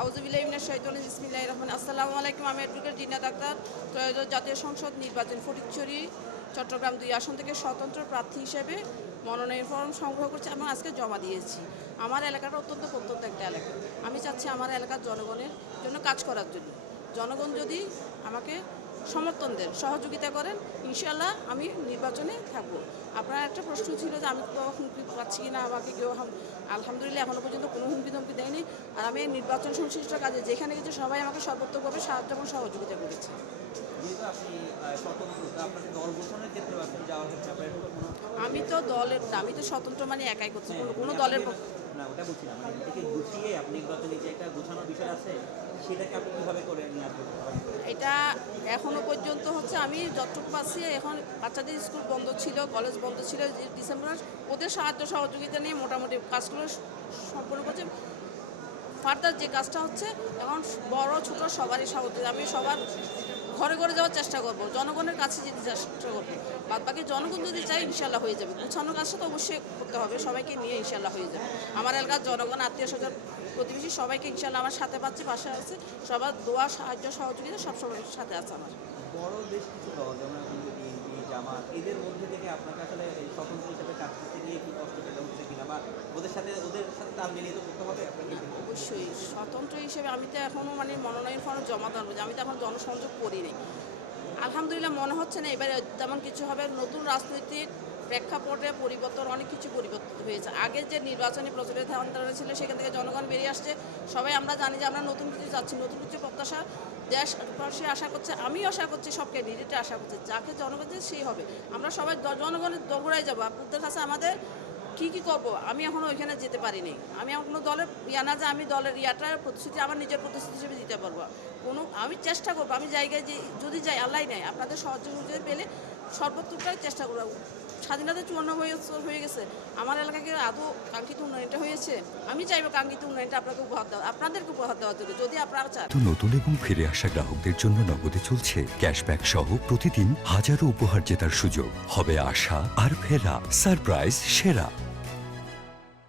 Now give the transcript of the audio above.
আউযুবিল্লাহি মিনাশ শাইতানির বিসমিল্লাহির রহমানির আসসালামু আলাইকুম। আমি অ্যাডভোকেট জিন্নাত আক্তার ত্রয়োদশ জাতীয় সংসদ নির্বাচন ফটিকছড়ি চট্টগ্রাম ২ আসন থেকে স্বতন্ত্র প্রার্থী হিসেবে মনোনয়ন ফর্ম সংগ্রহ করছি এবং আজকে জমা দিয়েছি। আমার এলাকাটা অত্যন্ত প্রত্যন্ত একটা এলাকা। আমি চাচ্ছি আমার এলাকার জনগণের জন্য কাজ করার জন্য। জনগণ যদি আমাকে সমর্থন দেন, সহযোগিতা করেন, ইনশাআল্লাহ আমি নির্বাচনে থাকবো। আপনার একটা প্রশ্ন ছিল যে আমি তো হুমকি পাচ্ছি কি না, আমাকে কেউ আলহামদুলিল্লাহ এখনও পর্যন্ত কোনো হুমকি ধমকি দেয়নি। আর আমি এই নির্বাচন সংশ্লিষ্ট কাজে যেখানে গেছি সবাই আমাকে সর্বোত্তভাবে সাহায্য এবং সহযোগিতা করেছে। আমি তো দলের না, আমি তো স্বতন্ত্র মানে একাই করছি, কোনো দলের না ওটা বলছি না, মানে এটাকে গুছিয়ে আপনি নির্বাচনে যে একটা গোছানোর বিষয় আছে সেটাকে আপনি কীভাবে করে নিয়ে আসবেন? এটা এখনও পর্যন্ত হচ্ছে আমি যতটুকু পাচ্ছি, এখন বাচ্চাদের স্কুল বন্ধ ছিল, কলেজ বন্ধ ছিল ডিসেম্বর মাস, ওদের সাহায্য সহযোগিতা নিয়ে মোটামুটি কাজগুলো সম্পূর্ণ করছে। ফার্দার যে কাজটা হচ্ছে এখন বড় ছোট সবারই সহযোগিতা, আমি সবার ঘরে ঘরে যাওয়ার চেষ্টা করব, জনগণের কাছে যেতে চেষ্টা করবো। বাদ বাকি জনগণ যদি চাই ইনশাল্লাহ হয়ে যাবে। গুছানোর কাজটা তো অবশ্যই করতে হবে, সবাইকে নিয়ে ইনশাল্লাহ হয়ে যাবে। আমার এলাকার জনগণ, আত্মীয় স্বজন, প্রতিবেশী সবাইকে ইনশাল্লাহ আমার সাথে পাচ্ছি, পাশে আছে, সবার দোয়া সাহায্য সহযোগিতা সবসময় সাথে আছে আমার। বড় বেশ কিছু দল যেমন বিএনপি, জামাত, এদের মধ্যে থেকে আপনাকে আসলে স্বতন্ত্র হিসেবে কাজ করতে গিয়ে কি কষ্ট পেতে হচ্ছে কিনা, বা ওদের সাথে তাল মিলিয়ে তো করতে হবে আপনাকে? অবশ্যই স্বতন্ত্র হিসেবে আমি তো এখনও মানে মনোনয়ন ফর্ম জমা দেওয়ার, আমি তো এখন জনসংযোগ করিনি। আলহামদুলিল্লাহ মনে হচ্ছে না এবারে তেমন কিছু হবে। নতুন রাজনৈতিক প্রেক্ষাপটে পরিবর্তন, অনেক কিছু পরিবর্তন হয়েছে। আগে যে নির্বাচনী প্রচারের ধারণা ছিল সেখান থেকে জনগণ বেরিয়ে আসছে। সবাই আমরা জানি যে আমরা নতুন কিছু চাচ্ছি, নতুন কিছু প্রত্যাশা দেশবাসী আশা করছে, আমিও আশা করছি, সব ক্যান্ডিডেটে আশা করছে, যাকে জনগণ সেই হবে। আমরা সবাই জনগণের দোরগোড়ায় যাবো। আপনাদের কাছে আমাদের কী কী করবো আমি এখনও ওইখানে যেতে পারিনি। আমি আমার কোনো দলের না যে আমি দলের প্রতিশ্রুতি আমার নিজের প্রতিশ্রুতি হিসেবে দিতে পারবো। আমি চেষ্টা করবো, আমি জায়গায় যে যদি যাই আল্লাহ নেয় আপনাদের সহযোগিতা পেলে সর্বোত্তমটাই চেষ্টা করবো। স্বাধীনতা 54 বছর হয়ে গেছে, আমার এলাকাকে আদৌ কাঙ্ক্ষিত উন্নয়নটা হয়েছে? আমি চাইবো কাঙ্ক্ষিত উন্নয়নটা আপনাদেরকে উপহার দেওয়ার জন্য, যদি আপনারা চান। নতুন এবং ফিরে আসা গ্রাহকদের জন্য নগদে চলছে ক্যাশব্যাক সহ প্রতিদিন হাজারো উপহার জেতার সুযোগ। হবে আশা আর ফেরা, সারপ্রাইজ সেরা।